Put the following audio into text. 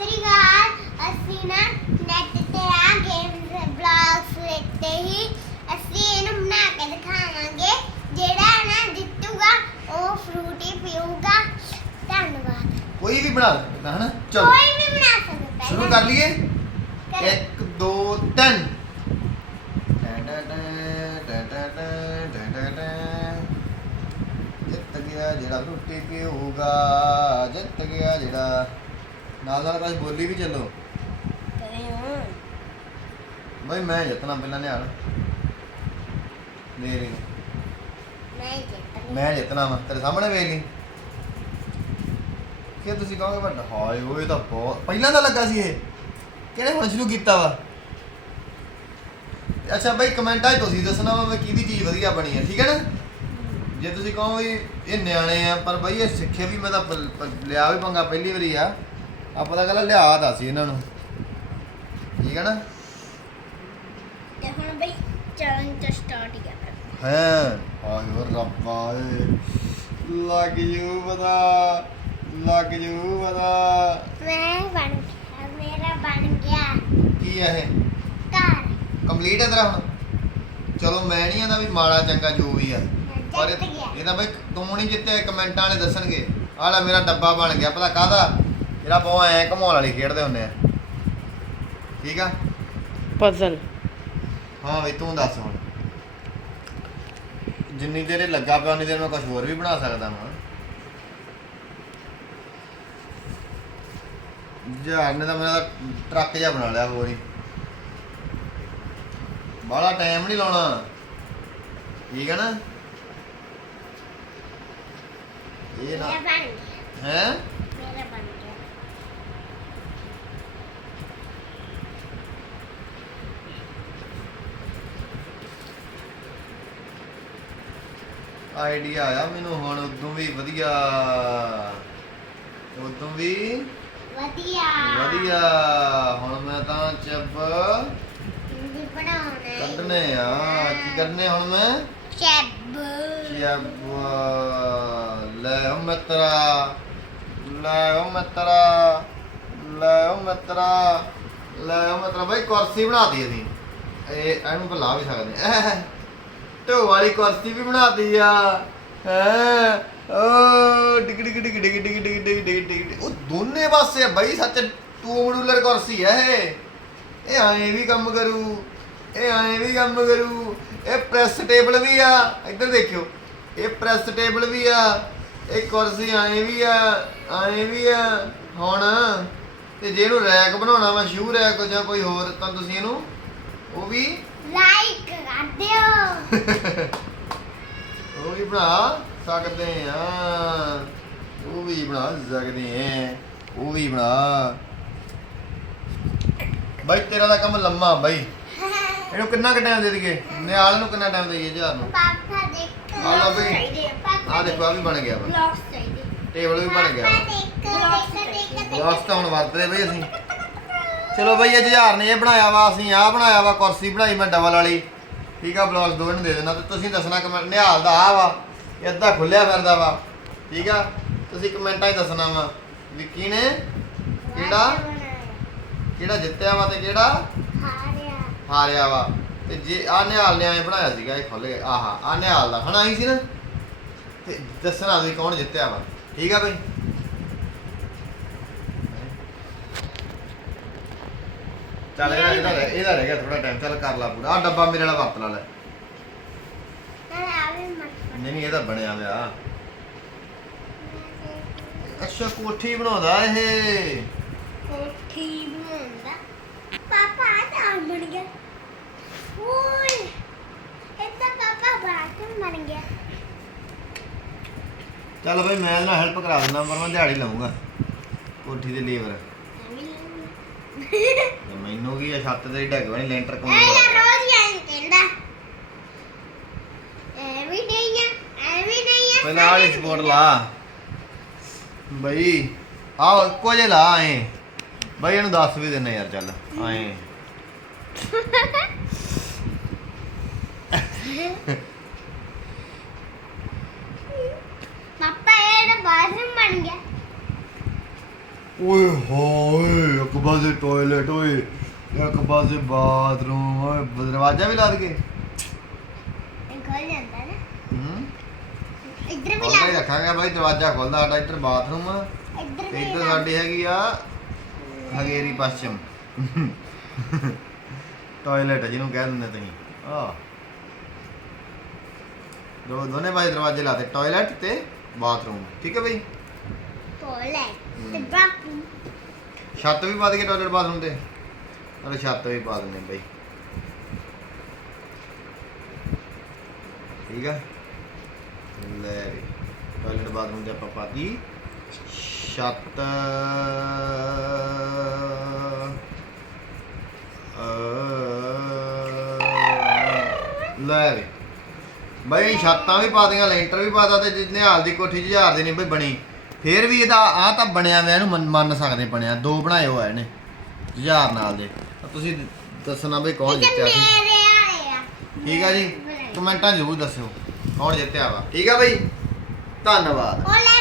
ਸ੍ਰੀ ਅਕਾਲ ਅਸੀਂ ਨਾ ਨੈਟ ਤੇ ਆ ਗੇਮਸ ਬਲੌਗਸ ਵੇਖਦੇ ਹੀ। ਅਸੀਂ ਇਹਨੂੰ ਬਣਾ ਕੇ ਦਿਖਾਵਾਂਗੇ। ਜਿਹੜਾ ਨਾ ਜਿੱਤੂਗਾ ਉਹ ਫਰੂਟੀ ਪੀਊਗਾ। ਧੰਨਵਾਦ। ਕੋਈ ਵੀ ਬਣਾ ਸਕਦਾ ਹਨਾ? ਚਲੋ। ਕੋਈ ਵੀ ਬਣਾ ਸਕਦਾ। ਹੈ ਸ਼ੁਰੂ ਕਰ ਲਈਏ। ਕਰੋ। 1 2 3 ਜਿੱਤ ਗਿਆ ਜਿਹੜਾ ਰੋਟੀ ਪੀਊਗਾ ਜਿੱਤ ਗਿਆ ਜਿਹੜਾ ਨਾਲ ਨਾਲ ਕੁਝ ਬੋਲੀ ਵੀ ਚੱਲੋ। ਬਈ ਮੈਂ ਜਿੱਤਣਾ ਪਹਿਲਾਂ ਨਿਹਾਲ। ਮੇਰੀ ਮੈਂ ਜਿੱਤਣੀ। ਮੈਂ ਜਿੱਤਣਾ ਵਾ ਤੇਰੇ ਸਾਹਮਣੇ ਵੇਖ ਲਈ। ਕਿ ਤੁਸੀਂ ਕਹੋਗੇ ਵੱਡਾ? ਹਾਏ ਓਏ ਤਾਂ ਬਹੁਤ ਪਹਿਲਾਂ ਤਾਂ ਲੱਗਾ ਸੀ ਇਹ। ਕਿਹੜੇ ਹੁਣ ਸ਼ੁਰੂ ਕੀਤਾ ਵਾ? ਅੱਛਾ ਬਈ ਕਮੈਂਟਾਂ 'ਚ ਤੁਸੀਂ ਦੱਸਣਾ ਵਾ ਵੀ ਕਿਹਦੀ ਚੀਜ਼ ਵਧੀਆ ਬਣੀ ਹੈ ਠੀਕ ਹੈ ਨਾ? ਜੇ ਤੁਸੀਂ ਕਹੋ ਵੀ ਇਹ ਨਿਆਣੇ ਆ ਪਰ ਬਈ ਇਹ ਸਿੱਖਿਆ ਵੀ ਮੈਂ ਤਾਂ ਪ- ਪ- ਲਿਆ ਵੀ ਪੰਗਾ ਪਹਿਲੀ ਵਾਰੀ ਆ। ਆਪਾਂ ਤਾਂ ਕਹਿੰਦਾ ਲਿਆ ਦਾ ਸੀ ਇਹਨਾਂ ਨੂੰ। ਠੀਕ ਹੈ ਨਾ? ਤੇ ਹੁਣ ਬਈ ਚੈਲੰਜ ਸਟਾਰਟ ਹੀ ਕਰ ਹੈ? ਆਏ ਓ ਰੱਬਾ ਏ ਲੱਗ ਜੂ ਪਤਾ ਲੱਗ ਜੂ ਪਤਾ। ਮੈਂ ਬਣ ਗਿਆ ਮੇਰਾ ਬਣ ਗਿਆ। ਕੀ ਹੈ ਇਹ? ਘਰ। ਕੰਪਲੀਟ ਹੈ ਤੇਰਾ ਹੁਣ? ਚਲੋ ਮੈਂ ਨਹੀਂ ਆਂਦਾ ਵੀ ਮਾੜਾ ਚੰਗਾ ਜੋ ਵੀ ਆ। ਪਰ ਜਿੱਤ ਗਿਆ। ਇਹ ਤਾਂ ਬਈ ਤੂੰ ਨਹੀਂ ਜਿੱਤੇ ਕਮੈਂਟਾਂ ਵਾਲੇ ਦੱਸਣਗੇ। ਆਹ ਲੈ ਮੇਰਾ ਡੱਬਾ ਬਣ ਗਿਆ ਪਤਾ ਕਾਹਦਾ? ਜਿਹੜਾ ਆਪਾਂ ਐ ਘਮਾਉਣ ਵਾਲੀ ਖੇਡਦੇ ਹੁੰਦੇ ਆ। ਠੀਕ ਆ? ਪਜ਼ਲ ਹਾਂ ਬਈ ਤੂੰ ਦੱਸ ਹੁਣ। ਜਿੰਨੀ ਦੇਰ ਇਹ ਲੱਗਾ ਪਿਆ ਉਨੀ ਦੇਰ ਮੈਂ ਕੁਝ ਹੋਰ ਵੀ ਬਣਾ ਸਕਦਾ ਹਾਂ ਯਾਰ ਨੇ ਤਾਂ ਮੇਰਾ ਤਾਂ ਟਰੱਕ ਜਿਹਾ ਬਣਾ ਲਿਆ ਹੋਰ ਹੀ। ਬਾਹਲਾ ਟਾਈਮ ਨਹੀਂ ਲਾਉਣਾ। ਠੀਕ ਹੈ ਨਾ? ਇਹ ਨਾ ਬਣ ਹੈ ਮੇਰਾ ਬਣ ਗਿਆ ਆਈਡੀਆ ਆਇਆ ਮੈਨੂੰ ਹੁਣ ਉਦੋਂ ਵੀ ਵਧੀਆ। ਉਦੋਂ ਵੀ ਵਧੀਆ। ਵਧੀਆ। ਹੁਣ ਮੈਂ ਤਾਂ ਚੱਬ ਹਿੰਦੀ ਕੱਢਨੇ ਆ। ਕੀ ਕਰਨੇ ਹੁਣ ਮੈਂ? ਚੱਬ। ਚੱਬ। ਲੈ ਉਹ ਮਿੱਤਰਾ। ਲੈ ਉਹ ਮਿੱਤਰਾ। ਲੈ ਉਹ ਮਿੱਤਰਾ। ਲੈ ਉਹ ਮਿੱਤਰਾ। ਬਈ ਕੁਰਸੀ ਬਣਾਤੀ ਅਸੀਂ। ਇਹ ਇਹਨੂੰ ਆਪਾਂ ਲਾ ਵੀ ਸਕਦੇ ਆ ਢੋ ਵਾਲੀ ਕੁਰਸੀ ਵੀ ਬਣਾਤੀ ਆ। ਹੈ? ਓ ਡਿਗ ਡਿਗ ਡਿਗ ਡਿਗ ਡਿਗ ਡਿਗ ਡਿਗ ਡਿਗ ਡਿਗ। ਉਹ ਦੋਨੇ ਪਾਸੇ ਆ ਬਈ, ਸੱਚ ਟੂ ਮਡੂਲਰ ਕੁਰਸੀ ਆ ਇਹ। ਇਹ ਐਂ ਵੀ ਕੰਮ ਕਰੂ, ਇਹ ਐਂ ਵੀ ਕੰਮ ਕਰੂ। ਇਹ ਪ੍ਰੈਸ ਟੇਬਲ ਵੀ ਆ। ਇੱਧਰ ਦੇਖਿਓ, ਇਹ ਪ੍ਰੈਸ ਟੇਬਲ ਵੀ ਆ। ਇਹ ਕੁਰਸੀ ਐਂ ਵੀ ਆ, ਐਂ ਵੀ ਆ। ਹੁਣ ਤੇ ਜੇ ਇਹਨੂੰ ਰੈਕ ਬਣਾਉਣਾ ਵਾ, ਸ਼ੂ ਰੈਕ ਜਾਂ ਕੋਈ ਹੋਰ, ਤਾਂ ਤੁਸੀਂ ਇਹਨੂੰ ਉਹ ਵੀ ਦਿਓ ਉਹ ਵੀ ਬਣਾ ਸਕਦੇ ਆ। ਉਹ ਵੀ ਬਣਾ ਸਕਦੇ ਆ। ਉਹ ਵੀ ਬਣਾ। ਬਾਈ ਤੇਰਾ ਦਾ ਕੰਮ ਲੰਮਾ ਬਾਈ। ਇਹਨੂੰ ਕਿੰਨਾ ਕੁ ਟਾਈਮ ਦੇ ਦਈਏ? ਨਿਆਲ ਨੂੰ ਕਿੰਨਾ ਟਾਈਮ ਦੇਈਏ ਜਹਾਰ ਨੂੰ? ਪਾਪਾ ਦੇਖ ਆ ਲਓ ਬਈ। ਆ, ਦੇਖੋ ਆ ਵੀ ਬਣ ਗਿਆ ਵਾ। ਬਲੌਗਸ ਚਾਹੀਦੇ। ਟੇਬਲ ਵੀ ਬਣ ਗਿਆ ਵਾ। ਦੇਖ ਦੇਖ ਦੇਖ ਬਲੌਸ ਤਾਂ ਹੁਣ ਵਰਤਦੇ ਬਈ ਅਸੀਂ। ਚਲੋ ਬਈ ਇਹ ਜੁਝਾਰ ਨੇ ਇਹ ਬਣਾਇਆ ਵਾ ਅਸੀਂ ਆਹ ਬਣਾਇਆ ਵਾ ਕੁਰਸੀ ਬਣਾਈ ਮੈਂ ਡਬਲ ਵਾਲੀ। ਠੀਕ ਆ ਬਲੌਸ ਦੋਵੇਂ ਨੂੰ ਦੇ ਦੇਣਾ ਤੇ ਤੁਸੀਂ ਦੱਸਣਾ ਕਮੈਂਟ ਨਿਹਾਲ ਦਾ ਆ ਵਾ ਇਹ ਅੱਧਾ ਖੁੱਲਿਆ ਫਿਰਦਾ ਵਾ ਠੀਕ ਆ? ਤੁਸੀਂ ਕਮੈਂਟਾਂ 'ਚ ਦੱਸਣਾ ਵਾ ਵੀ ਕਿਹਨੇ ਕਿਹੜਾ? ਕਿਹੜਾ ਜਿੱਤਿਆ ਵਾ ਤੇ ਕਿਹੜਾ? ਹਾਰਿਆ। ਹਾਰਿਆ ਵਾ। ਤੇ ਜੇ ਆ ਨਿਹਾਲ ਨੇ ਐਂ ਬਣਾਇਆ ਸੀਗਾ ਇਹ ਖੁੱਲ ਗਿਆ। ਆਹਾ ਆ ਨਿਹਾਲ ਦਾ ਹਨਾ ਆਈ ਸੀ ਨਾ? ਤੇ ਦੱਸਣਾ ਤੁਸੀਂ ਕੌਣ ਜਿੱਤਿਆ ਵਾ ਠੀਕ ਆ ਬਈ? ਚੱਲ ਇਹਦਾ ਇਹਦਾ ਰਹਿ- ਇਹਦਾ ਰਹਿ ਗਿਆ ਥੋੜਾ ਟਾਈਮ ਚੱਲ ਕਰ ਲਾ ਪੂਰਾ। ਆ ਡੱਬਾ ਮੇਰੇ ਨਾਲ ਵਰਤ ਲਾ ਨਹੀਂ ਨਹੀਂ ਇਹਦਾ ਬਣਿਆ ਹੋਇਆ। ਅੱਛਾ ਕੋਠੀ ਬਣਾਉਂਦਾ ਇਹ। ਕੋਠੀ ਬਣਾਉਂਦਾ। ਪਾਪਾ ਆ ਤਾਂ ਬਣ ਗਿਆ। ਓਏ ਇਹ ਤਾਂ ਪਾਪਾ ਬਾਥਰੂਮ ਬਣ ਗਿਆ। ਚੱਲ ਬਈ ਮੈਂ ਨਾ ਹੈਲਪ ਕਰਾ ਦਿੰਦਾ ਪਰ ਮੈਂ ਦਿਹਾੜੀ ਲਾਉਂਗਾ ਕੋਠੀ ਦੇ ਲੇਬਰ ਤੇ ਮੈਨੂੰ ਕੀ ਆ ਛੱਤ ਤੇ ਡੱਗ ਬਣੀ ਲੈਂਟਰ ਇਹ ਕੌਣ ਰੋਜ਼ ਹੀ ਐਂ ਕਹਿੰਦਾ। ਐਵੇਂ ਨਹੀਂ ਆ ਐਵੇਂ ਨਹੀਂ ਆ ਪਹਿਲਾਂ ਸਪੋਰਟ ਲਾ। ਬਈ ਆਹ ਇੱਕੋ ਜਿਹਾ ਲਾ ਐ। ਬਈ ਇਹਨੂੰ ਦੱਸ ਵੀ ਦਿੰਨੇ ਯਾਰ ਚੱਲ ਐ ਪਾਪਾ ਇਹ ਤਾਂ ਬਾਥਰੂਮ ਬਣ ਗਿਆ ਓਏ ਹੋਏ ਇੱਕ ਪਾਸੇ ਟਾਇਲਟ ਓਏ ਇੱਕ ਪਾਸੇ ਬਾਥਰੂਮ ਓਏ ਦਰਵਾਜ਼ਾ ਵੀ ਲਾ ਦਗੇ ਇਹ ਖੋਲ ਜਾਂਦਾ ਨਾ। ਹੂੰ? ਇੱਧਰ ਵੀ ਲਾ ਰੱਖਾਂਗੇ ਬਾਈ ਦਰਵਾਜ਼ਾ ਖੋਲਦਾ ਸਾਡਾ ਇੱਧਰ ਬਾਥਰੂਮ ਆ। ਇੱਧਰ ਤੇ ਵੀ ਇੱਧਰ ਲਾ ਸਾਡੀ ਹੈਗੀ ਆ ਹਗੇਰੀ ਪੱਛਮ। ਟਾਇਲਟ ਜਿਹਨੂੰ ਕਹਿ ਦਿੰਦੇ ਤੁਸੀਂ। ਆ ਦੋ ਦੋਨੇ ਪਾਸੇ ਦਰਵਾਜ਼ੇ ਲਾਤੇ ਟਾਇਲਟ ਤੇ ਬਾਥਰੂਮ ਠੀਕ ਹੈ ਬਈ? ਲੈ ਤੇ ਬਾਕੀ ਛੱਤ ਵੀ ਪਾ ਦਈਏ ਟਾਇਲਟ ਬਾਥਰੂਮ ਤੇ। ਅਰੇ ਛੱਤ ਵੀ ਪਾ ਦਿੰਦੇ ਬਈ। ਠੀਕ ਆ? ਲੈ ਵੀ ਟਾਇਲਟ ਬਾਥਰੂਮ ਤੇ ਆਪਾਂ ਪਾਤੀ ਛੱਤ। ਲੈ ਵੀ। ਬਈ ਛੱਤਾਂ ਵੀ ਪਾ ਦੀਆਂ ਲੈਂਟਰ ਵੀ ਪਾਦਾ ਤੇ ਜਿੰਨੇ ਹਾਲ ਦੀ ਕੋਠੀ ਜੁਝਾਰ ਦੀ ਨਹੀਂ ਬਈ ਬਣੀ। ਫੇਰ ਵੀ ਇਹਦਾ ਆ ਤਾਂ ਬਣਿਆ ਮੈਂ ਇਹਨੂੰ ਮੰਨ- ਮੰਨ ਸਕਦੇ ਬਣਿਆ। ਦੋ ਬਣਾਏ ਹੋਏ ਇਹਨੇ ਜੁਝਾਰ ਨਾਲ ਦੇ। ਤਾਂ ਤੁਸੀਂ ਦੱਸਣਾ ਬਈ ਕੌਣ ਜਿੱਤਿਆ ਸੀ? ਮੇਰੇ ਆਏ ਆ। ਠੀਕ ਆ ਜੀ? ਕਮੈਂਟਾਂ ਜ਼ਰੂਰ ਦੱਸਿਓ ਕੌਣ ਜਿੱਤਿਆ ਵਾ। ਠੀਕ ਆ ਬਈ? ਧੰਨਵਾਦ। ਉਹ ਲੈ